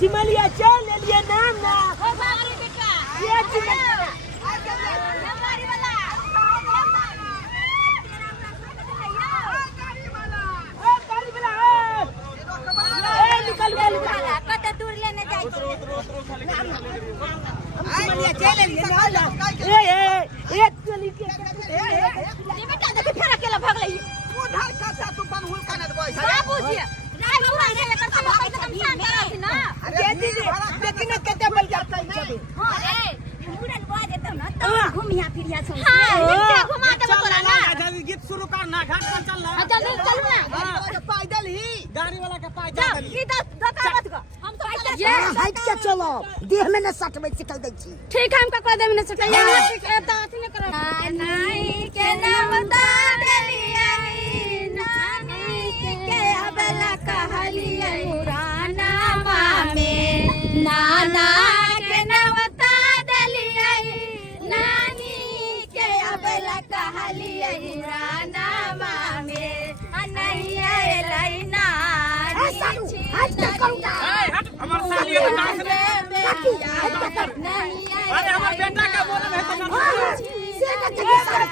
चिमलिया चल ले लिए नाम ना हो बाबरी बेटा ये चिमलिया हमारी वाला गाड़ी वाला ए निकल गया कत दूर लेने जाई चिमलिया चल ले लिए नाम ना ए चली के ये बेटा देख फेर अकेला भाग लई उधर का तू बनहुल का न बोल बाबूजी राय हुआ रे लेकर सब काम करत ना दे दीदी लेकिन केते बल जाता है छबे हां रे मुड़न बुआ देतो ना तो घूमिया फिरिया सुन हां घुमा दे तोरा ना जल्दी गीत शुरू कर ना घाट पर चल ना जल्दी चल ना पैदल ही गाड़ी वाला के पास जा की दका मत को हम तो पैदल ये हट के चलो देह में न सटबै सिकल दै छी ठीक है हमका कह दे में सटैया ठीक है तो अथी न करो नानी के नाम बता देलिया नानी के अबला कहलिया पुराना मामे नाना के नाम बता देलिया नानी के अबला कहलिया पुराना मामे अनैया एलैना हट के करूंगा हट हमार साली के नाम से अरे हमार बेटा का बोल है तो से के सारा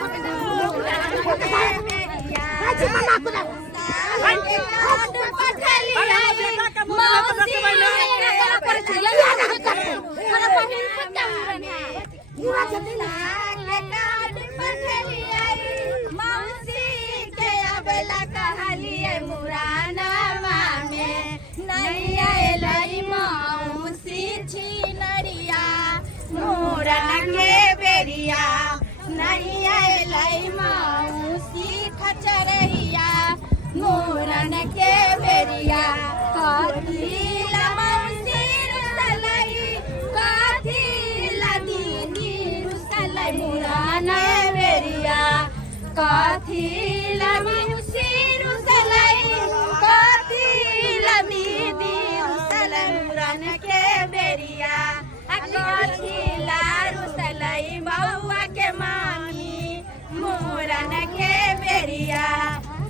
हाजी मना कर नैया लाई मौसी खचरहिया मोरन के बेरिया कथीला मौसी रुसलई कथीला दीदी रुसलई मोरन बेरिया कथीला मौसी रुसलई कथीला दीदी रुसलई मोरन के बेरिया कथीला रुसलई बउआ के मामी मोरन के बेरिया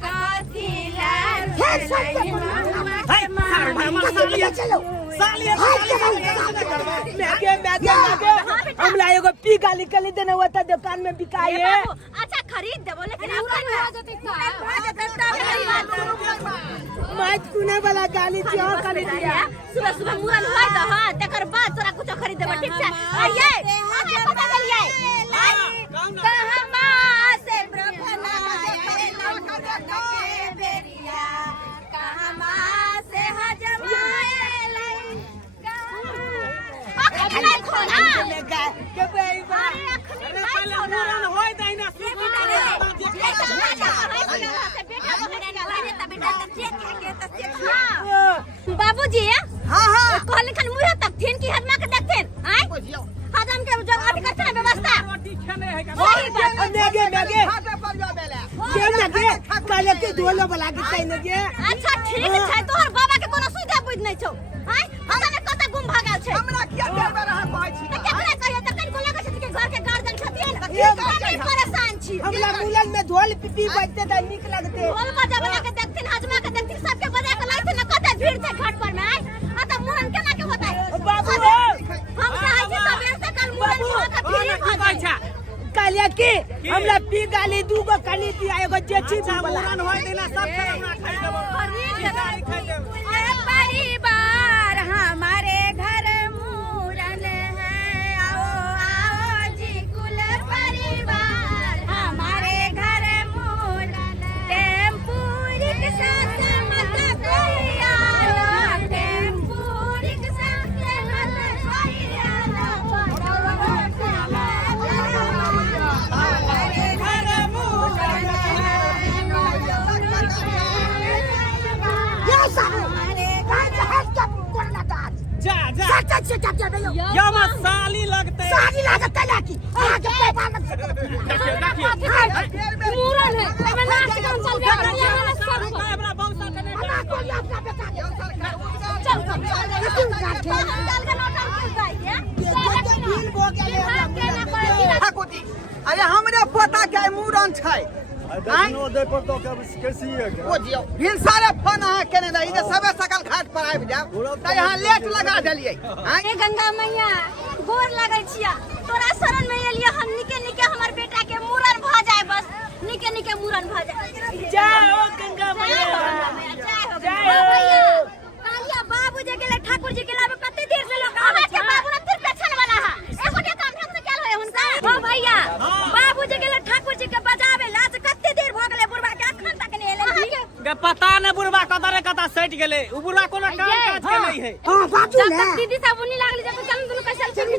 कथीला रुसलई बउआ के मामी चलो साली मैगे हमला एगो पी गाली के देने होता दुकान में बिकाई है अच्छा खरीद देबो लेकिन माइक सुने वाला गाली छी और खरीद दिया सुबह सुबह मुरन हुआ तो हां तकर बाद तोरा कुछ खरीद देबो ठीक छै आइए पता चलिए कहमा से ब्रह्मना के बेरिया कहमा से हजमाए अखनी खोना के बेईबा पहले मुरन होय दैना बाबूजी हां हां कहले खन मुहे तक थिन की हदमा के देखथिन आय हदम के जगह अथी करथिन व्यवस्था रोटी खेने है का सही बात मैगे खाते पर जो बेले के मैगे काले के धोलो वाला के तै ने गे अच्छा ठीक छै तोहर बाबा के कोनो सुविधा बुझ नै छौ आय हदम कत गुम भागल छै हमरा किया देबे रहा कहै छी त केकरा कहियो त कनको लागै छै कि घर के गार्जियन छथिन हम परेशान छी हमला मुलन में ढोल पिपी बजते त निक लगते ढोल बजा बजा के देखथिन हजमा के देखथिन सबके बजा के लागथिन न कत भीड़ छै घाट पर में आय आ त मुरन केना के होतै बाबू हम चाहै छी सबेर से कल मुरन हुआ के फिर कहै छै कालिया की हमला पी गाली दूगो कली दिया एगो जेची मुरन होय देना सब तरह ना खाई देबो खाई देबो परिवार हमारे घर मुरन है आओ आओ जी कुल परिवार हमारे घर मुरन टेम्पू रिक्शा से मत कोई आना टेम्पू रिक्शा से मत कोई आना जा जा या या साली लगते साली लागत है की आगे पैसा मत मुरन है मैं नाच काम चल गया हमरा बहुत सा कने चल अरे हमरे पोता के मुरन छै देखनो दे पर तो कैसी है ओ जियो भिन सारे फोन अहाँ केने रही जे सबे सकल घाट पर आबि जाओ त यहाँ लेट लगा देलियै हे गंगा मैया गोर लागै छिया तोरा शरण में एलियै हम निके निके हमर बेटा के मूरन भ जाय बस निके निके मूरन भ जाय जय हो गंगा मैया जय हो भैया कालिया बाबू जे गेले ठाकुर जी गेला में कते देर से लोग आवे के बाबू न फिर पेछन वाला है एगो के काम ढंग से केल होय हुनका ओ भैया बाबू जे गेले ठाकुर जी के बजावे लाज कते देर भ गेले बुढ़वा के अखन तक नहीं एले गे पता न बुढ़वा कतरे कता सट गेले उ बुढ़वा कोनो काम काज के नहीं है हां बाजू जब ले तक दीदी साहब उनी लागले जब तक हम दोनों कैसे सेल्फी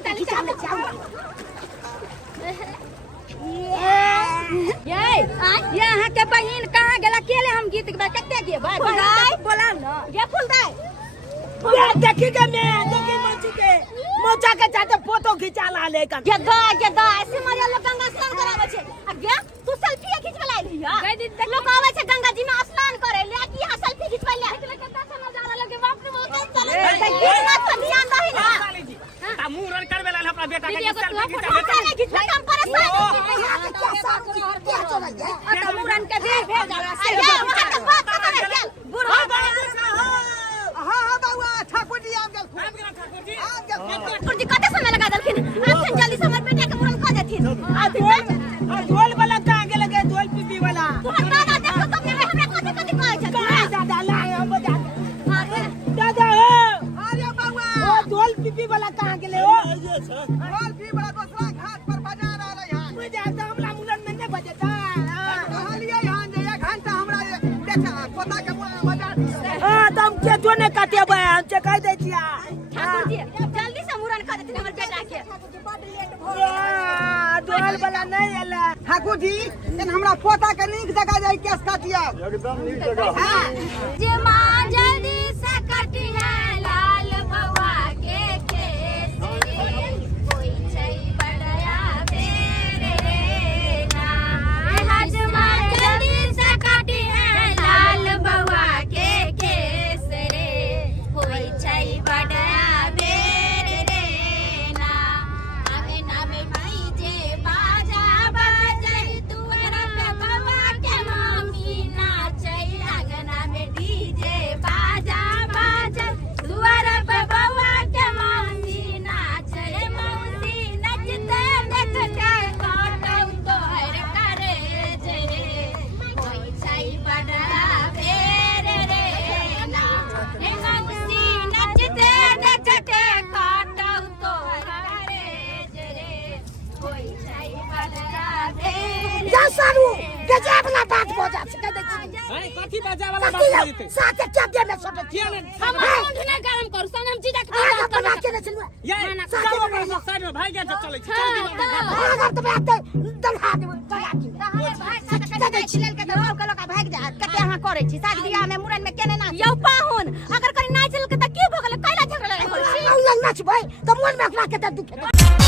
ये यहाँ के बहिन कहाँ गेला केले हम गीत गाय कते गेबै बोला न ये फूल दे ये देखी के मैं देखी मंची के मोचा के चाटे फोटो खिंचा ला लेकर गेदा ऐसे मारिया लोग गंगा स्नान करावे छे आ गे तू सेल्फी खिंचवा लै लिया लोग आवे छे गंगा जी में स्नान करे ले कि यहाँ सेल्फी खिंचवा ले इतने कता से नजारा लगे बाप रे बहुत चले मत ध्यान दही ना ता मूरन करबे ला अपना बेटा के दीदी सेल्फी फोटो नहीं खिंचवा हम परेशान मूरन के दे भेज वहां के बात करे बुढ़वा हां बाबा ठाकुर जी आब गेल ठाकुर जी कते समय लगा देलखिन आखन जल्दी से हमर बेटा के मूरन क देथिन आ ढोल वाला कहां गेल गे ढोल पीपी वाला तू दादा देखो तो हमरा कते कते कहै छै दादा ला हम बता दादा हो अरे बाबा ओ ढोल पीपी वाला कहां गेले हो ढोल भी बड़ा दूसरा घाट पर बजा रहा है बजा तो हमला मुलन में नहीं बजता कहलिए यहाँ जे 1 घंटा हमरा बेटा पोता के बजा हां तुम के तो ने काटे बे हम से कह दे छिया ठाकुर जी जल्दी से मूरन क देथिन हमर बेटा के ढोल वाला नहीं आला ठाकुर जी जन हमरा पोता के नीक जगह जाई केस काटिया एकदम नीक जगह जे मां जल्दी से कटिया लाल बवा के केस कोई छै बड़या बेरे ना हज मां जल्दी से कटिया लाल बवा के केस रे कोई छै बड़या बेरे ना आवे नामे भाई जे बाजा बाजे तुअर पे बवा के मामी नाचै आंगना में डीजे बाजा बाजे तुअर पे बवा के मामी नाचै मौसी नचते नचते काटौ तोहर करे जे कोई छै बड़ा बेर रे ना हे मौसी नचते नचते काटौ तोहर करे जे कोई छै बड़ा बेर जा सारू गजब ना बात हो जा से कह दे छी अरे कथी बजा वाला बात कर देते साथे क्या दे में सब हम मुंड नहीं गरम करू सन हम जीजा के आगर तो बात के चलवा ये साइड में भाई गया चले आगर तो बात दलहा दे भाग जा कते अहाँ करे छी शादी बियाह में मूरन में केने ना यौ पाहुन अगर करी नाचल के त की भ गेल कैला झगड़ा करै छी नाच भाई तो मन में अपना के दुखे